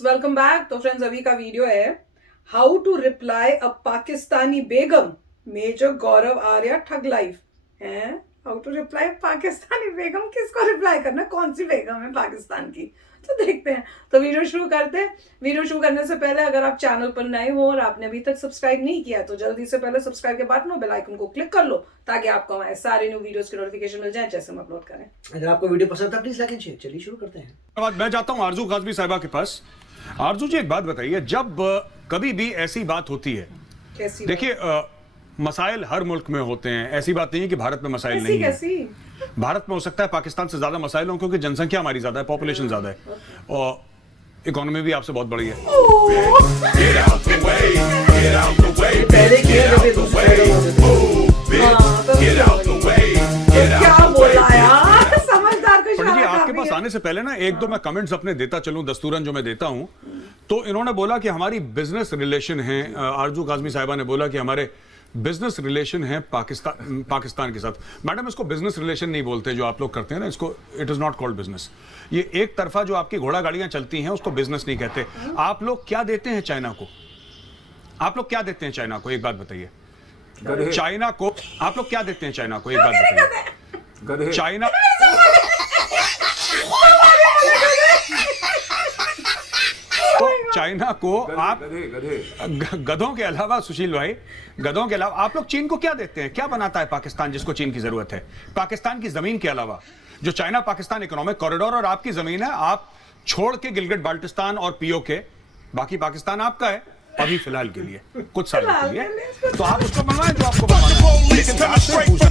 Friends, welcome back. तो friends, अभी का वीडियो है how to reply a Pakistani begum major Gaurav Arya thug life है। How to reply Pakistani begum, किसको रिप्लाई करना, कौन सी बेगम है पाकिस्तान की, तो देखते हैं। तो वीडियो शुरू करते हैं। वीडियो शुरू करने से पहले अगर आप चैनल पर नए हो और आपने अभी तक सब्सक्राइब नहीं किया तो जल्दी से पहले सब्सक्राइब के बटन और बेल आइकन को क्लिक कर लो ताकि आपको हमारे सारे न्यू वीडियोस की नोटिफिकेशन मिल जाए जैसे हम अपलोड करें। अगर आपको वीडियो पसंद था प्लीज लाइक एंड शेयर। चलिए शुरू करते हैं। मैं जाता हूं आरजू काजमी साहिबा के पास। आरजू जी, एक बात बताइए, जब कभी भी ऐसी बात होती है, कैसी देखिए मसाइल हर मुल्क में होते हैं, ऐसी बात नहीं है कि भारत में मसाइल कैसी नहीं है। कैसी भारत में हो सकता है पाकिस्तान से ज्यादा मसाइल हों क्योंकि जनसंख्या हमारी ज्यादा है, पॉपुलेशन ज्यादा है और इकोनॉमी भी आपसे बहुत बड़ी है। पहले किया जब ये दूसरे साइड होते थे। क्या बोला यार, समझदार को पंडित जी, इशारा आपके काफी पास है। आने से पहले ना एक दो मैं कमेंट्स अपने देता चलूं, दस्तूरन जो मैं देता हूं। तो इन्होंने बोला कि हमारी बिजनेस रिलेशन है, आरजू काजमी साहिबा ने बोला कि हमारे बिजनेस रिलेशन है पाकिस्तान के साथ। मैडम, इसको बिजनेस रिलेशन नहीं बोलते जो आप लोग करते हैं ना, इसको it is not called business. ये एक तरफा जो आपकी घोड़ा गाड़ियां चलती हैं उसको बिजनेस नहीं कहते। आप लोग क्या देते हैं चाइना को? आप लोग क्या देते हैं चाइना को, एक बात बताइए। चाइना को आप लोग क्या देते हैं चाइना को, एक बात बताइए। चाइना तो चाइना को आप गधों के अलावा, सुशील भाई, गधों के अलावा आप लोग चीन को क्या देते हैं? क्या बनाता है पाकिस्तान जिसको चीन की जरूरत है? पाकिस्तान की जमीन के अलावा जो चाइना पाकिस्तान इकोनॉमिक कॉरिडोर और आपकी जमीन है, आप छोड़ के गिलगिट बाल्टिस्तान और पीओके, बाकी पाकिस्तान आपका है अभी फिलहाल के लिए, कुछ सालों के लिए। तो आप उसको बनवाएं जो आपको बनवाना है। लेकिन आपसे पूछना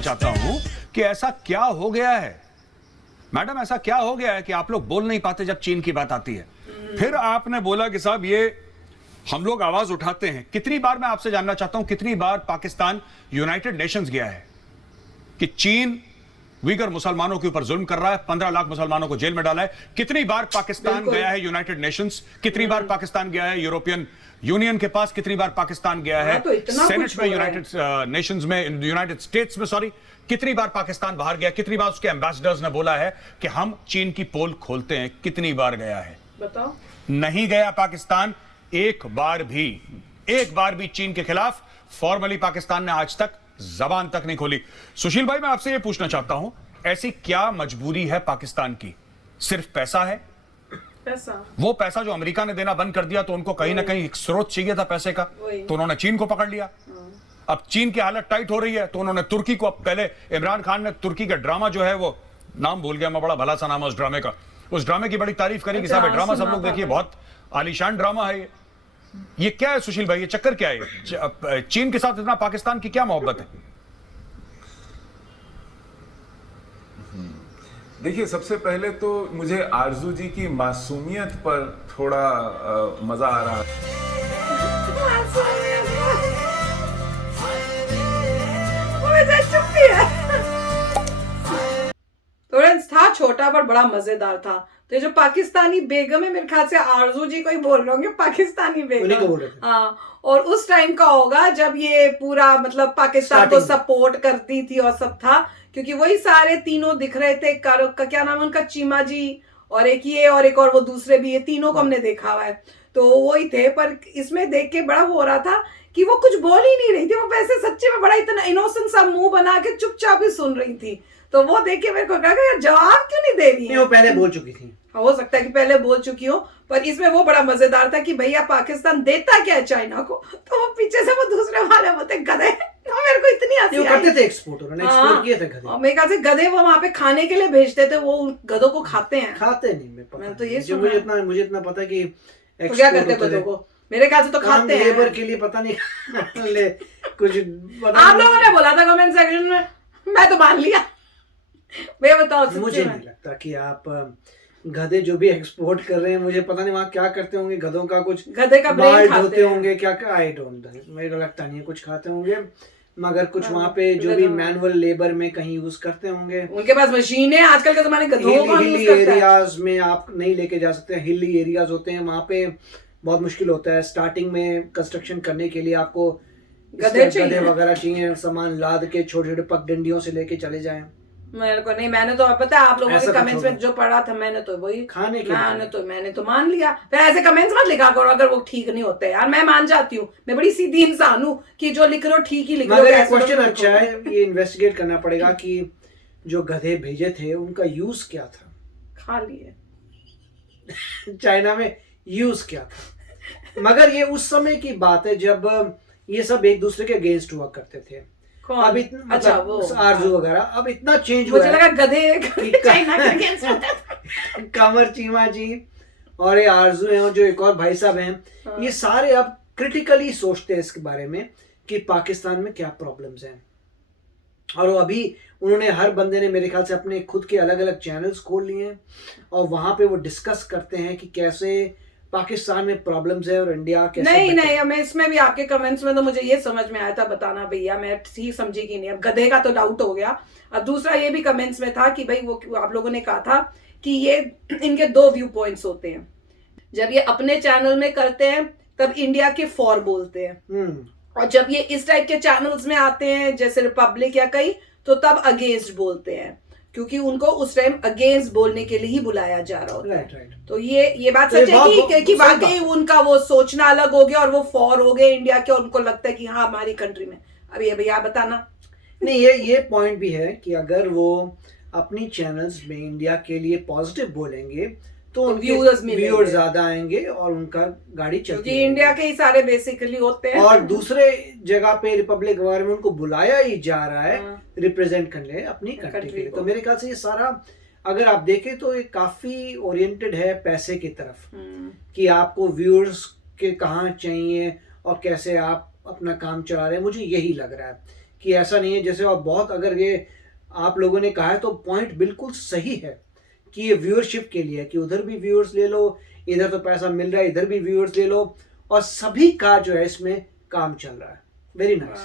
चाहता हूं कि ऐसा क्या हो गया है मैडम, ऐसा क्या हो गया है कि आप लोग बोल नहीं पाते जब चीन की बात आती है? फिर आपने बोला कि साहब ये हम लोग आवाज उठाते हैं। कितनी बार, मैं आपसे जानना चाहता हूं, कितनी बार पाकिस्तान यूनाइटेड नेशंस गया है कि चीन उइगर मुसलमानों के ऊपर जुल्म कर रहा है, 15 लाख मुसलमानों को जेल में डाला है? कितनी बार पाकिस्तान गया है यूनाइटेड नेशंस? कितनी बार पाकिस्तान गया है यूरोपियन यूनियन के पास? कितनी बार पाकिस्तान गया है सेनेट में, यूनाइटेड नेशंस में, यूनाइटेड स्टेट्स में, सॉरी, कितनी बार पाकिस्तान बाहर गया? कितनी बार उसके एम्बेसडर्स ने बोला है कि हम चीन की पोल खोलते हैं? कितनी बार गया है बताओ। नहीं गया पाकिस्तान एक बार भी चीन के खिलाफ फॉर्मली पाकिस्तान ने आज तक जबान तक नहीं खोली। सुशील भाई, मैं आपसे यह पूछना चाहता हूं, ऐसी क्या मजबूरी है पाकिस्तान की? सिर्फ पैसा है? पैसा, वो पैसा जो अमेरिका ने देना बंद कर दिया तो उनको कहीं ना कहीं एक स्रोत चाहिए था पैसे का, तो उन्होंने चीन को पकड़ लिया। अब चीन की हालत टाइट हो रही है तो उन्होंने तुर्की को, अब पहले इमरान खान ने तुर्की का ड्रामा जो है, वो नाम भूल गया मैं, बड़ा भला सा नाम है उस ड्रामे का, उस ड्रामे की बड़ी तारीफ करी कि साहब ड्रामा सब लोग देखिए, बहुत आलीशान ड्रामा है ये क्या है सुशील भाई, ये चक्कर क्या है? चीन के साथ इतना पाकिस्तान की क्या मोहब्बत है? देखिए, सबसे पहले तो मुझे आरजू जी की मासूमियत पर थोड़ा मजा आ रहा है। था छोटा पर बड़ा मजेदार था। तो ये जो पाकिस्तानी बेगम है, मेरे ख्याल से आरजू जी को ही बोल रहे होंगे पाकिस्तानी बेगम। हाँ, और उस टाइम का होगा जब ये पूरा मतलब पाकिस्तान को सपोर्ट करती थी और सब था, क्योंकि वही सारे तीनों दिख रहे थे। का क्या नाम उनका, चीमा जी, और एक ये और एक और वो दूसरे भी, ये तीनों को हमने देखा हुआ है। तो वही थे, पर इसमें देख के बड़ा वो हो रहा था कि वो कुछ बोल ही नहीं रही थी, वो वैसे सच्चे में बड़ा इतना इनोसेंट सा मुंह बना के चुपचाप ही सुन रही थी। तो वो देख के मेरे को कहा यार जवाब क्यों नहीं दे रही है? वो पहले बोल चुकी थी। हो सकता है कि पहले बोल चुकी हो, पर इसमें वो बड़ा मजेदार था कि भैया पाकिस्तान देता क्या है चाइना को, तो वो पीछे से वो दूसरे वाले बोलते गधे। तो मेरे को इतनी हंसी आई। करते थे एक्सपोर्ट, उन्होंने एक्सपोर्ट किए थे गधे। मेरे ख्याल से गधे वो वहां पे खाने के लिए भेजते थे, वो गधों को खाते हैं। खाते नहीं, मैं तो ये मुझे इतना पता है कि तो क्या करते हैं गधों को, मेरे ख्याल से तो खाते हैं। लेबर के लिए पता नहीं ले कुछ आप लोगों ने बोला था कमेंट सेक्शन में, मैं तो मान लिया। भैया बताओ। मुझे नहीं लगता कि आप गधे जो भी एक्सपोर्ट कर रहे हैं, मुझे पता नहीं वहाँ क्या करते होंगे। गधों का कुछ गधे का ब्रेन खाते होंगे, क्या आई डोंट नो, मेरे को लगता नहीं है कुछ खाते होंगे, मगर कुछ वहाँ पे जो भी मैनुअल लेबर में कहीं यूज करते होंगे। उनके पास मशीन है, आजकल के जमाने गधों हिली एरियाज में आप नहीं लेके जा सकते। हिली एरियाज होते हैं, वहाँ पे बहुत मुश्किल होता है। स्टार्टिंग में कंस्ट्रक्शन करने के लिए आपको गधे वगैरह चाहिए, सामान लाद के छोटे छोटे पगडंडियों से लेके चले जाएं। मेरे को नहीं, मैंने तो पता है आप लोगों ऐसा के कुछ कमेंट्स होगा। में जो पढ़ा था मैंने तो वही खाने के मैंने तो मान लिया। फिर ऐसे कमेंट्स मत लिखा करो अगर वो ठीक नहीं होते यार, मैं मान जाती हूँ, मैं बड़ी सीधी इंसान हूँ कि जो लिख रहे हो ठीक ही लिख रहे हो। मगर एक कैसे लोग क्वेश्चन लिखोगे? अच्छा है, ये इन्वेस्टिगेट करना पड़ेगा कि जो गधे भेजे थे उनका यूज क्या था, खा लिए। चाइना में यूज क्या था। मगर ये उस समय की बात है जब ये सब एक दूसरे के अगेंस्ट हुआ करते थे। कौन? अब अच्छा वो आरजू वगैरह, अब इतना चेंज हुआ मुझे लगा है गधे कि चाइना के against होते थे। कमर चीमा जी और ये आरजू हैं और जो एक और भाई साहब हैं, ये सारे अब क्रिटिकली सोचते हैं इसके बारे में कि पाकिस्तान में क्या प्रॉब्लम्स हैं। और वो अभी उन्होंने, हर बंदे ने मेरे ख्याल से अपने खुद के अलग अलग चैनल्स खोल लिए हैं और वहां पे वो डिस्कस करते हैं कि कैसे पाकिस्तान में प्रॉब्लम्स है और इंडिया कैसे नहीं better नहीं, मैं इसमें भी आपके कमेंट्स में तो मुझे ये समझ में आया था, बताना भैया मैं ठीक समझी कि नहीं। अब गधे का तो डाउट हो गया। अब दूसरा ये भी कमेंट्स में था कि भाई वो आप लोगों ने कहा था कि ये इनके दो व्यू पॉइंट्स होते हैं, जब ये अपने चैनल में करते हैं तब इंडिया के फॉर बोलते हैं, और जब ये इस टाइप के चैनल्स में आते हैं जैसे रिपब्लिक या कई, तो तब अगेंस्ट बोलते हैं, क्योंकि उनको उस टाइम अगेंस्ट बोलने के लिए ही बुलाया जा रहा होता है। राइट। तो ये बात तो ये सच है बहुत- कि बहुत सही वाकई उनका वो सोचना अलग हो गया और वो फॉर हो गए इंडिया के, और उनको लगता है कि हाँ हमारी कंट्री में। अब ये भैया बताना। नहीं, ये पॉइंट भी है कि अगर वो अपनी चैनल्स में इंडिया के लिए पॉजिटिव बोलेंगे तो उनके viewers मिलेंगे। व्यूअर्स ज्यादा आएंगे और उनका गाड़ी चलती क्योंकि रहेगी। इंडिया के ही सारे बेसिकली होते हैं। और दूसरे जगह पे रिपब्लिक वगैरह में उनको बुलाया ही जा रहा है हाँ। रिप्रेजेंट करने अपनी कंट्री के लिए। को। तो मेरे ख्याल से ये सारा अगर आप देखें तो ये काफी ओरिएंटेड है पैसे की तरफ, कि आपको व्यूअर्स के कहाँ चाहिए और कैसे आप अपना काम चला रहे हैं। मुझे यही लग रहा है कि ऐसा नहीं है जैसे, और बहुत अगर ये आप लोगों ने कहा है तो पॉइंट बिल्कुल सही है कि ये व्यूअरशिप के लिए, कि उधर भी व्यूअर्स ले लो, इधर तो पैसा मिल रहा है, इधर भी व्यूअर्स ले लो, और सभी का जो है इसमें काम चल रहा है। Very nice.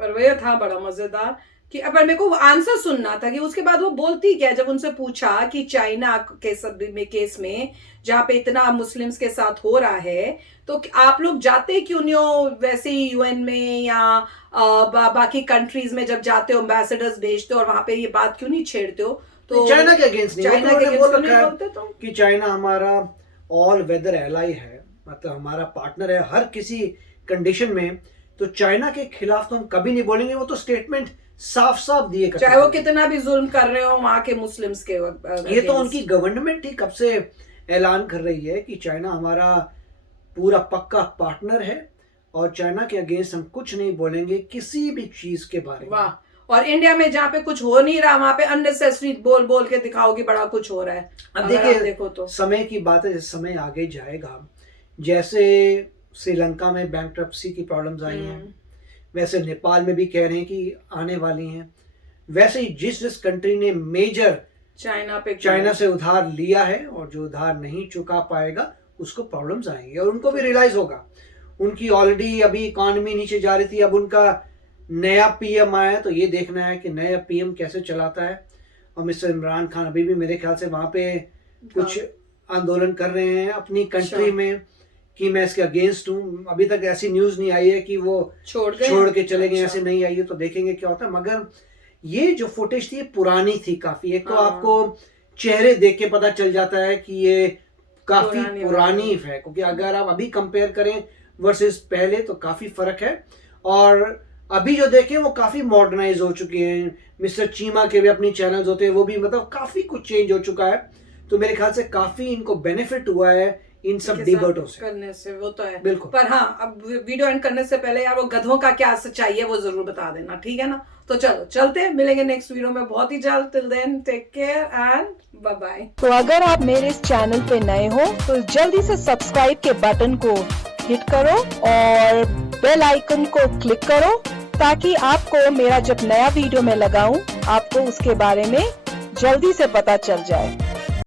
पर वह था बड़ा मजेदार कि अब मेरे को आंसर सुनना था कि उसके बाद वो बोलती क्या, जब उनसे पूछा कि चाइना के केस में जहाँ पे इतना मुस्लिम्स के साथ हो रहा है, तो आप लोग जाते क्यों नहीं हो वैसे ही यूएन में या बाकी कंट्रीज में, जब जाते हो एम्बेसडर्स भेजते हो और वहां पे ये बात क्यों नहीं छेड़ते हो? तो चाइना के अगेंस्ट नहीं, चाइना वो के तो उन्होंने बोल against रखा नहीं है बोलते तो? कि चाइना हमारा ऑल वेदर एलाई है, मतलब हमारा पार्टनर है हर किसी कंडीशन में। तो चाइना के खिलाफ तो हम कभी नहीं बोलेंगे, वो तो स्टेटमेंट साफ साफ दिए करते चाहे वो हैं। कितना भी जुल्म कर रहे हो वहां के मुस्लिम्स के ये तो उनकी गवर्नमेंट ही कब से ऐलान कर रही है कि चाइना हमारा पूरा पक्का पार्टनर है और चाइना के अगेंस्ट हम कुछ नहीं बोलेंगे किसी भी चीज के बारे में। वाह। और इंडिया में जहाँ पे कुछ हो नहीं रहा वहां पे अननेसेसरी बोल बोल के दिखाओगे बड़ा कुछ हो रहा है। अब अगर आप देखो देखिए तो समय की बात है, जैसे समय आगे जाएगा, जैसे श्रीलंका में बैंकरप्सी की प्रॉब्लम्स आई हैं, वैसे नेपाल में भी कह रहे हैं कि आने वाली हैं, वैसे ही जिस कंट्री ने मेजर चाइना से उधार लिया है और जो उधार नहीं चुका पाएगा उसको प्रॉब्लम्स आएंगे, और उनको भी रियलाइज होगा। उनकी ऑलरेडी अभी इकॉनमी नीचे जा रही थी, अब उनका नया पीएम आया है, तो ये देखना है कि नया पीएम कैसे चलाता है। और मिस्टर इमरान खान अभी भी मेरे ख्याल से वहां पे कुछ आंदोलन कर रहे हैं अपनी कंट्री में कि मैं इसके अगेंस्ट हूँ। अभी तक ऐसी न्यूज नहीं आई है कि वो छोड़ के चले गए, ऐसे नहीं आई है, तो देखेंगे क्या होता है। मगर ये जो फुटेज थी पुरानी थी काफी, एक तो आपको चेहरे देख के पता चल जाता है कि ये काफी पुरानी है, क्योंकि अगर आप अभी कंपेयर करें वर्सेस पहले तो काफी फर्क है। और अभी जो देखें वो काफी मॉडर्नाइज हो चुके हैं। मिस्टर चीमा के भी अपनी चैनल्स होते हैं, वो भी मतलब काफी कुछ चेंज हो चुका है। तो मेरे ख्याल से काफी इनको बेनिफिट हुआ है इन सब डिबेटों से करने से, वो तो है बिल्कुल। पर हाँ, अब वीडियो एंड करने से पहले यार वो गधों का क्या सच्चाई है वो जरूर बता देना, ठीक है ना? तो चलो चलते हैं, मिलेंगे नेक्स्ट वीडियो में बहुत ही जल्द। Till then take care and bye bye. तो अगर आप मेरे इस चैनल पे नए हो तो जल्दी से सब्सक्राइब के बटन को हिट करो और बेल आइकन को क्लिक करो, ताकि आपको मेरा जब नया वीडियो मैं लगाऊं आपको उसके बारे में जल्दी से पता चल जाए।